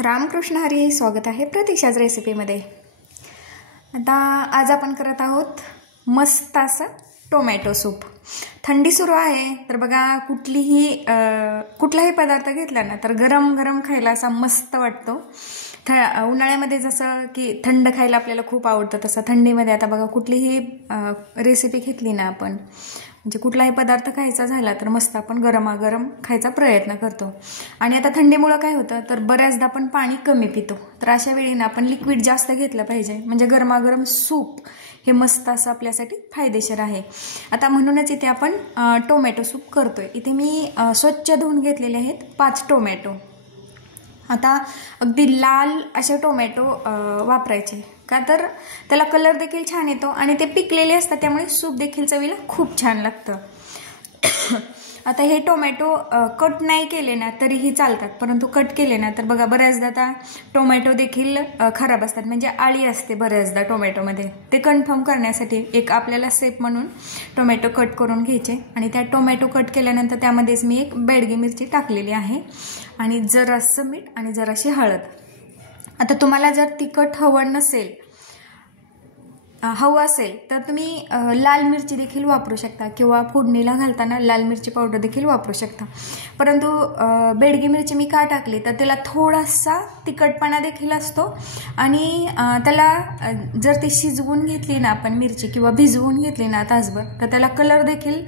रामकृष्ण हरी, स्वागत आहे प्रतीक्षाच रेसिपीमध्ये। आता आज आपण करत आहोत मस्त असं टोमॅटो सूप। थंडी सुरू आहे तर बघा कुठलाही पदार्थ घेतला ना तर गरम गरम खायला असा मस्त वाटतो। उन्हाळ्यामध्ये जसं की थंड खायला आपल्याला खूप आवडतं तसं थंडीमध्ये आता बघा कुठलीही रेसिपी घेतली ना आपण म्हणजे कुठलाही पदार्थ खायचा झाला तर मस्त आपण गरमागरम खायचा प्रयत्न करतो। आणि आता थंडीमुळे काय होतं तर बऱ्याचदा आपण पाणी कमी पितो, तर अशा वेळी ना आपण लिक्विड जास्त घेतलं पाहिजे, म्हणजे गरमागरम सूप हे मस्त असं आपल्यासाठी फायदेशीर आहे। आता म्हणूनच इथे आपण टोमॅटो सूप करतोय। इथे मी स्वच्छ धुवून घेतलेले आहेत 5 टोमॅटो। आता अगदी लाल असे टोमॅटो वापरायचे, का तर त्याला कलर देखील छान येतो आणि ते पिकलेले असतात त्यामुळे सूप देखील चवीला खूप छान लागतं। आता हे टोमॅटो कट नाही केले ना तरीही चालतात, परंतु कट केले ना तर बघा बऱ्याचदा आता टोमॅटो देखील खराब असतात, म्हणजे आळी असते बऱ्याचदा टोमॅटोमध्ये। ते कन्फर्म करण्यासाठी एक आपल्याला स्टेप म्हणून टोमॅटो कट करून घ्यायचे आणि त्या टोमॅटो कट केल्यानंतर त्यामध्येच मी एक बेडगी मिरची टाकलेली आहे आणि जरासं मीठ आणि जराशी हळद। आता तुम्हाला जर तिखट हवं असेल तर तुम्ही लाल मिरची देखील वापरू शकता किंवा फोडणीला घालताना लाल मिरची पावडर देखील वापरू शकता। परंतु बेडगी मिरची मी का टाकली तर त्याला थोडासा तिखटपणा देखील असतो आणि त्याला जर ती शिजवून घेतली ना आपण मिरची किंवा भिजवून घेतली ना तासभर तर त्याला कलर देखील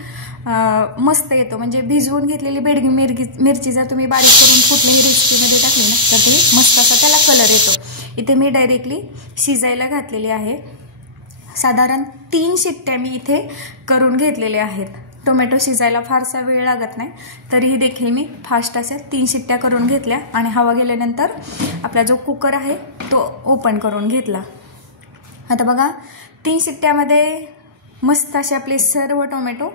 मस्त येतो। म्हणजे भिजवून घेतलेली बेडगी मिरची जर तुम्ही बारीक करून कुठल्याही रेसिपीमध्ये टाकली ना तर ते मस्त असा त्याला कलर येतो। इथे मी डायरेक्टली शिजायला घातलेली आहे। साधारण 3 शिट्ट्या मी इथे करून घेतलेल्या आहेत। टोमॅटो शिजायला फारसा वेळ लागत नाही, तरीही देखील मी फास्ट अशा 3 शिट्ट्या करून घेतल्या आणि हवा गेल्यानंतर आपला जो कुकर आहे तो ओपन करून घेतला। आता बघा 3 शिट्ट्यामध्ये मस्त असे आपले सर्व टोमॅटो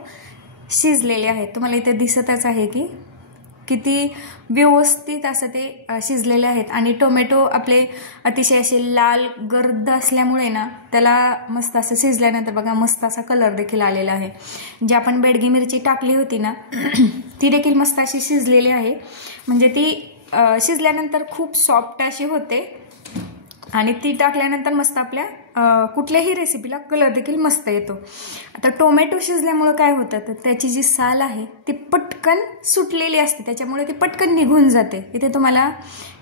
शिजलेले आहेत। तुम्हाला इथे दिसतच आहे की किती व्यवस्थित असं ते शिजलेले आहेत आणि टोमॅटो आपले अतिशय असे लाल गर्द असल्यामुळे ना त्याला मस्त असं शिजल्यानंतर बघा मस्त असा कलर देखील आलेला आहे। जी आपण बेडगी मिरची टाकली होती ना ती देखील मस्त अशी शिजलेली आहे, म्हणजे ती शिजल्यानंतर खूप सॉफ्ट अशी होते आणि ती टाकल्यानंतर मस्त आपल्या कुठल्याही रेसिपीला कलर देखील मस्त येतो। आता टोमॅटो शिजल्यामुळे काय होतं तर त्याची जी साल आहे ती पटकन सुटलेली असते, त्याच्यामुळे ती पटकन निघून जाते। इथे तुम्हाला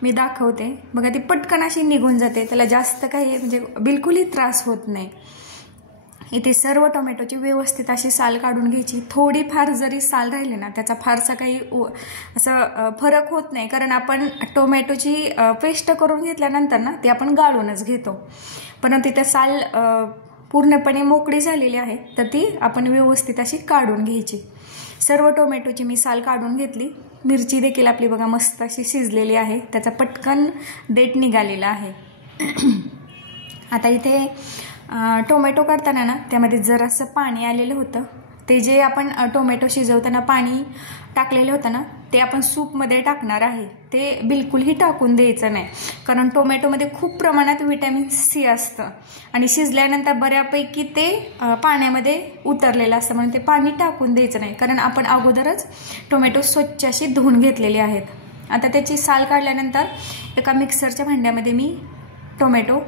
मी दाखवते बघा, ती पटकन अशी निघून जाते, त्याला जास्त काही म्हणजे बिलकुलही त्रास होत नाही। इथे सर्व टोमॅटोची व्यवस्थित अशी साल काढून घ्यायची। थोडीफार जरी साल राहिली ना त्याचा फारसा काही असं फरक होत नाही, कारण आपण टोमॅटोची पेस्ट करून घेतल्यानंतर ना ते आपण गाळूनच घेतो, परंतु तिथे साल पूर्णपणे मोकळी झालेली आहे तर ती आपण व्यवस्थित अशी काढून घ्यायची। सर्व टोमॅटोची मी साल काढून घेतली। मिरची देखील आपली बघा मस्त अशी शिजलेली आहे, त्याचा पटकन देठ निघालेला आहे। आता इथे टोमॅटो काढताना ना त्यामध्ये जरासं पाणी आलेलं होतं, ते जे आपण टोमॅटो शिजवताना पाणी टाकलेलं होतं ना ते आपण सूपमध्ये टाकणार आहे। ते बिलकुलही टाकून द्यायचं नाही, कारण टोमॅटोमध्ये खूप प्रमाणात व्हिटॅमिन सी असतं आणि शिजल्यानंतर बऱ्यापैकी ते पाण्यामध्ये उतरलेलं असतं, म्हणून ते पाणी टाकून द्यायचं नाही, कारण आपण अगोदरच टोमॅटो स्वच्छ अशी धुवून घेतलेले आहेत। आता त्याची साल काढल्यानंतर एका मिक्सरच्या भांड्यामध्ये मी टोमॅटो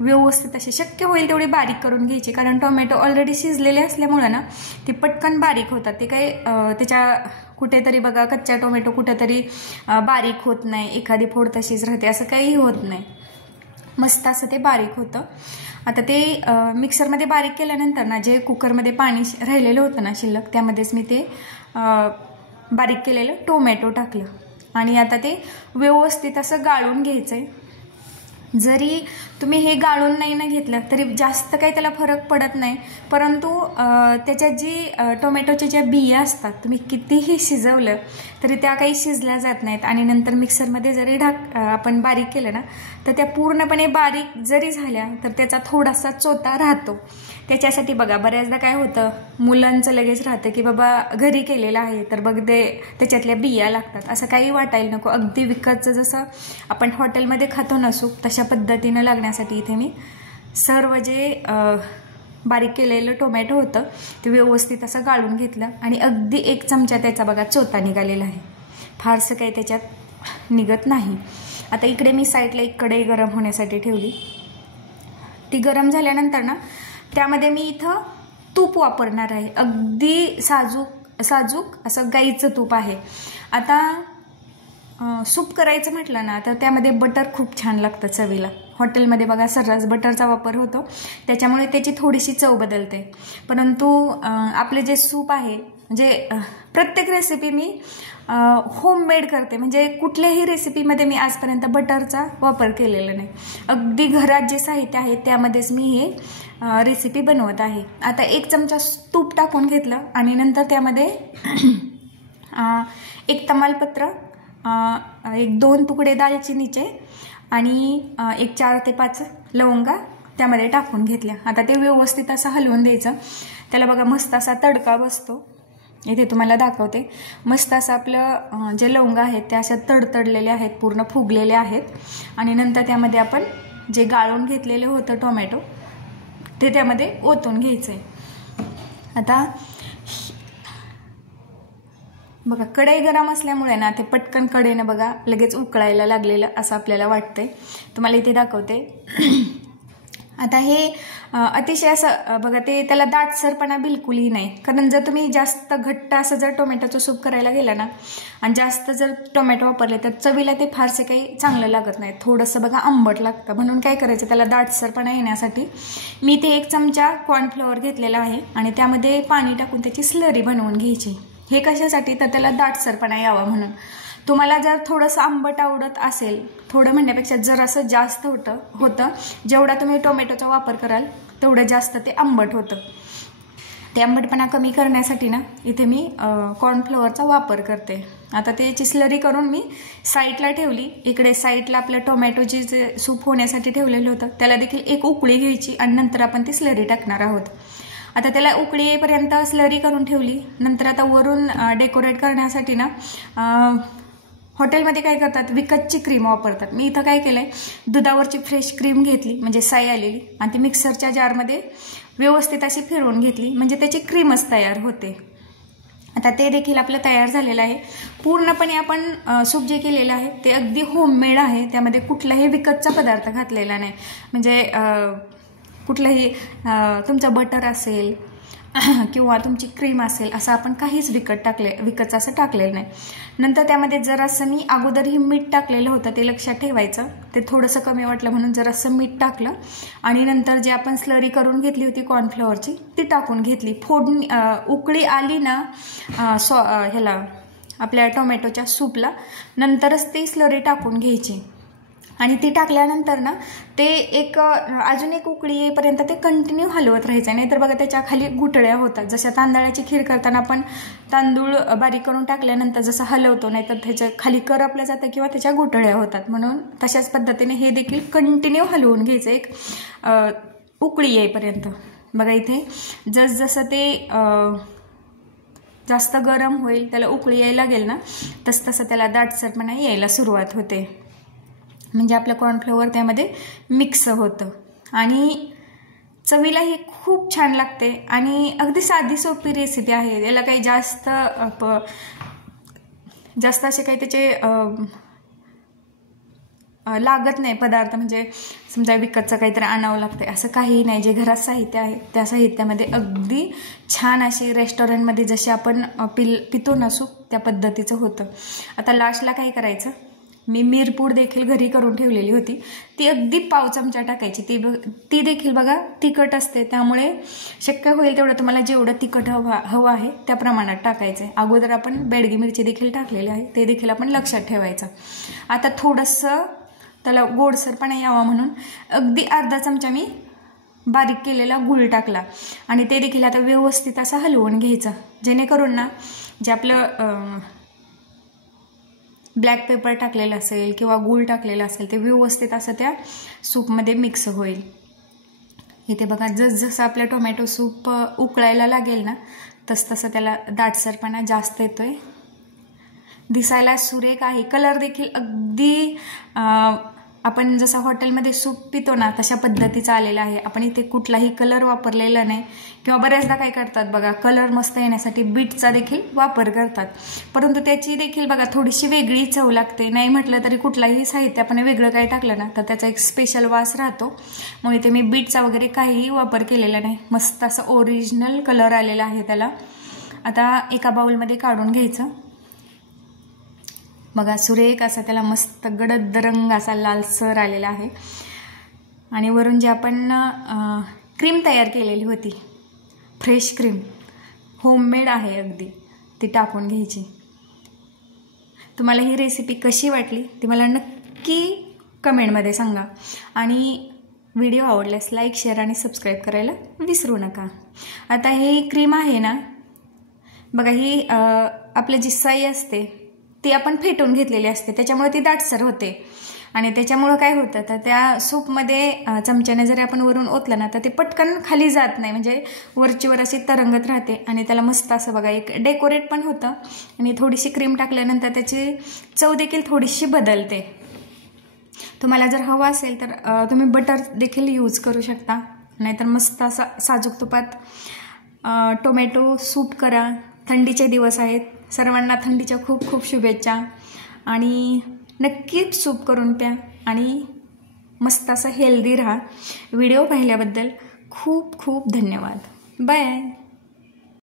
व्यवस्थित असे शक्य होईल तेवढी बारीक करून घ्यायची, कारण टोमॅटो ऑलरेडी शिजलेले असल्यामुळे ना ते पटकन बारीक होतात। ते काही त्याच्या कुठेतरी बघा कच्चा टोमॅटो कुठेतरी बारीक होत नाही, एखादी फोड तशीच राहते, असं काही होत नाही, मस्त असं ते बारीक होतं। आता ते मिक्सरमध्ये बारीक केल्यानंतर ना जे कुकरमध्ये पाणी राहिलेलं होतं ना शिल्लक त्यामध्येच मी ते बारीक केलेलं टोमॅटो टाकलं आणि आता ते व्यवस्थित असं गाळून घ्यायचं आहे। जरी तुम्ही हे गाळून नाही ना घेतलं तरी जास्त काही त्याला फरक पडत नाही, परंतु त्याच्यात जी टोमॅटोच्या ज्या बिया असतात तुम्ही कितीही शिजवलं तरी त्या काही शिजल्या जात नाहीत आणि नंतर मिक्सरमध्ये जरी आपण बारीक केलं ना तर त्या पूर्णपणे बारीक जरी झाल्या तर त्याचा थोडासा चोथा राहतो। त्याच्यासाठी बघा बऱ्याचदा काय होतं मुलांचं लगेच राहतं की बाबा घरी केलेलं आहे तर बघ ते त्याच्यातल्या बिया लागतात, असं काही वाटायला नको। अगदी विकतचं जसं आपण हॉटेलमध्ये खातो ना सूप तशा पद्धतीनं लागण्यासाठी इथे मी सर्व जे बारीक केलेलं टोमॅटो होतं ते व्यवस्थित असं गाळून घेतलं आणि अगदी 1 चमचा त्याचा बघा चोथा निघालेला आहे, फारसं काही त्याच्यात निघत नाही। आता इकडे मी साईडला एक कढई गरम होण्यासाठी ठेवली. ती गरम झाल्यानंतर ना त्यामध्ये मी इथं तूप वापरणार आहे. अगदी साजूक असं गाईचं तूप आहे. आता सूप करायचं म्हटलं ना तर त्यामध्ये बटर खूप छान लागतं चवीला. हॉटेलमध्ये बघा सर्रास बटरचा वापर होतो, त्याच्यामुळे त्याची थोडीशी चव बदलते. परंतु आपले जे सूप आहे म्हणजे प्रत्येक रेसिपी मी होममेड करते. म्हणजे कुठल्याही रेसिपीमध्ये मी आजपर्यंत बटरचा वापर केलेला नाही. अगदी घरात जे साहित्य आहे त्यामध्येच मी हे रेसिपी बनवत आहे. आता 1 चमचा तूप टाकून घेतलं आणि नंतर त्यामध्ये 1 तमालपत्र, 1-2 तुकडे दालचिनीचे आणि 4 ते 5 लवंगा त्यामध्ये टाकून घेतल्या. आता ते व्यवस्थित असं हलवून द्यायचं. त्याला बघा मस्त असा तडका बसतो. इथे तुम्हाला दाखवते. मस्त असं आपलं जे लवंगा आहेत त्या अशा तडतडलेले आहेत, पूर्ण फुगलेले आहेत. आणि नंतर त्यामध्ये आपण जे गाळून घेतलेले होतं टोमॅटो ते त्यामध्ये ओतून घ्यायचं आहे. आता बघा कढई गरम असल्यामुळे ना ते पटकन कढईनं बघा लगेच उकळायला लागलेलं असं आपल्याला वाटतंय. तुम्हाला इथे दाखवते. आता हे अतिशय असं बघा ते त्याला दाटसरपणा बिलकुलही नाही. कारण जर तुम्ही जास्त घट्ट असं जर टोमॅटोचं सूप करायला गेला ना आणि जास्त जर टोमॅटो वापरले तर चवीला ते फारसे काही चांगलं लागत नाही. थोडंसं बघा आंबट लागतं. म्हणून काय करायचं, त्याला दाटसरपणा येण्यासाठी मी ते 1 चमचा कॉर्नफ्लॉवर घेतलेला आहे आणि त्यामध्ये पाणी टाकून त्याची स्लरी बनवून घ्यायची. हे कशासाठी तर त्याला दाटसरपणा यावा म्हणून. तुम्हाला जर थोडंसं आंबट आवडत असेल, थोडं म्हणण्यापेक्षा जर असं जास्त होतं जेवढा तुम्ही टोमॅटोचा वापर कराल तेवढं जास्त ते आंबट होतं. ते आंबटपणा कमी करण्यासाठी ना इथे मी कॉर्नफ्लॉवरचा वापर करते. आता त्याची स्लरी करून मी साईडला ठेवली. इकडे साईडला आपलं टोमॅटोची जे सूप होण्यासाठी ठेवलेलं होतं त्याला देखील 1 उकळी घ्यायची आणि नंतर आपण ती स्लरी टाकणार आहोत. आता त्याला उकळी येईपर्यंत स्लरी करून ठेवली. नंतर आता वरून डेकोरेट करण्यासाठी ना हॉटेलमध्ये काय करतात, विकतची क्रीम वापरतात. मी इथं काय केलं आहे, दुधावरची फ्रेश क्रीम घेतली म्हणजे साई आलेली आणि ती मिक्सरच्या जारमध्ये व्यवस्थित अशी फिरवून घेतली म्हणजे त्याची क्रीमच तयार होते. आता ते देखील आपलं तयार झालेलं आहे. पूर्णपणे आपण सूप जे केलेलं आहे ते अगदी होममेड आहे. त्यामध्ये कुठलाही विकतचा पदार्थ घातलेला नाही. म्हणजे कुठलंही तुमचं बटर असेल किंवा तुमची क्रीम असेल असं आपण काहीच विकतचं असं टाकलेलं नाही. नंतर त्यामध्ये जरासं मी अगोदरही मीठ टाकलेलं होतं, ते लक्षात ठेवायचं. ते थोडंसं कमी वाटलं म्हणून जरासं मीठ टाकलं आणि नंतर जे आपण स्लरी करून घेतली होती कॉर्नफ्लॉवरची ती टाकून घेतली. फोडणी उकळी आली ना ह्याला आपल्या टोमॅटोच्या सूपला, नंतरच ती स्लरी टाकून घ्यायची. आणि ती टाकल्यानंतर ना ते अजून एक उकळी येईपर्यंत ते कंटिन्यू हलवत राहायचं. नाहीतर बघा त्याच्या खाली गुठळ्या होतात. जशा तांदळाची खीर करताना आपण तांदूळ बारीक करून टाकल्यानंतर जसं हलवतो नाहीतर त्याच्या खाली करपलं जातं किंवा त्याच्या गुठळ्या होतात. म्हणून तशाच पद्धतीने हे देखील कंटिन्यू हलवून घ्यायचं एक उकळी येईपर्यंत. बघा इथे जसजसं ते जास्त गरम होईल, त्याला उकळी यायला लागेल ना तसं त्याला दाटसरपणा यायला सुरुवात होते. म्हणजे आपलं कॉर्नफ्लॉवर त्यामध्ये मिक्स होतं आणि चवीला ही खूप छान लागते आणि अगदी साधी सोपी रेसिपी आहे. याला काही जास्त असे काही त्याचे लागत नाही पदार्थ. म्हणजे समजा विकतचं काहीतरी आणावं लागतं असं काही नाही. जे घरात साहित्य आहे त्या साहित्यामध्ये अगदी छान अशी रेस्टॉरंटमध्ये जशी आपण पितो ना सूप त्या पद्धतीचं होतं. आता लास्टला काय करायचं, मी मिरपूड देखील घरी करून ठेवलेली होती. ती अगदी पाव चमचा टाकायची. ती देखील बघा तिखट असते, त्यामुळे शक्य होईल तेवढं तुम्हाला जेवढं तिखट हवं आहे त्या प्रमाणात टाकायचं आहे. अगोदर आपण बेडगी मिरची देखील टाकलेली आहे, ते देखील आपण लक्षात ठेवायचं. आता थोडंसं त्याला गोडसरपणा यावा म्हणून अगदी अर्धा चमचा मी बारीक केलेला गूळ टाकला आणि ते देखील आता व्यवस्थित असं हलवून घ्यायचं, जेणेकरून ना जे आपलं ब्लॅक पेपर टाकलेलं असेल किंवा गूळ टाकलेलं असेल ते व्यवस्थित असं त्या सूपमध्ये मिक्स होईल. इथे बघा जसजसं आपलं टोमॅटो सूप उकळायला लागेल ना तसतसं त्याला दाटसरपणा जास्त येतोय. दिसायला सुरेख आहे. कलर देखील अगदी आपण जसा हॉटेलमध्ये सूप पितो ना तशा पद्धतीचा आलेला आहे. आपण इथे कुठलाही कलर वापरलेला नाही. किंवा बऱ्याचदा काय करतात बघा, कलर मस्त येण्यासाठी बीटचा देखील वापर करतात, परंतु त्याची देखील बघा थोडीशी वेगळी चव लागते. नाही म्हटलं तरी कुठलाही साहित्य आपण वेगळं काही टाकलं ना तर त्याचा एक स्पेशल वास राहतो. मग इथे मी बीटचा वगैरे काहीही वापर केलेला नाही. मस्त असा ओरिजिनल कलर आलेला आहे त्याला. आता एका बाउलमध्ये काढून घ्यायचं. बघा सुरेख असा त्याला मस्त गडद रंग असा लालसर आलेला आहे. आणि वरून जे आपण क्रीम तयार केलेली होती, फ्रेश क्रीम, होममेड आहे अगदी, ती टाकून घ्यायची. तुम्हाला ही रेसिपी कशी वाटली ती मला नक्की कमेंटमध्ये सांगा. आणि व्हिडिओ आवडल्यास लाईक, शेअर आणि सबस्क्राईब करायला विसरू नका. आता ही क्रीम आहे ना बघा, ही आपली जी साई असते ती आपण फेटून घेतलेली असते, त्याच्यामुळे ती दाटसर होते. आणि त्याच्यामुळं काय होतं तर त्या सूपमध्ये चमच्याने जरी आपण वरून ओतलं ना तर ते पटकन खाली जात नाही, म्हणजे वरचीवर अशी तरंगत राहते. आणि त्याला मस्त असं बघा एक डेकोरेट पण होतं. आणि थोडीशी क्रीम टाकल्यानंतर त्याची चव देखील थोडीशी बदलते. तुम्हाला जर हवं असेल तर तुम्ही बटर देखील यूज करू शकता, नाहीतर मस्त असा साजूक तुपात टोमॅटो सूप करा. थंडीचे दिवस आहेत, सर्वांना थंडीच्या खूप खूप शुभेच्छा. आणि नक्कीच सूप करून प्या आणि मस्त असं हेल्दी राहा. व्हिडिओ पाहिल्याबद्दल खूप खूप धन्यवाद. बाय.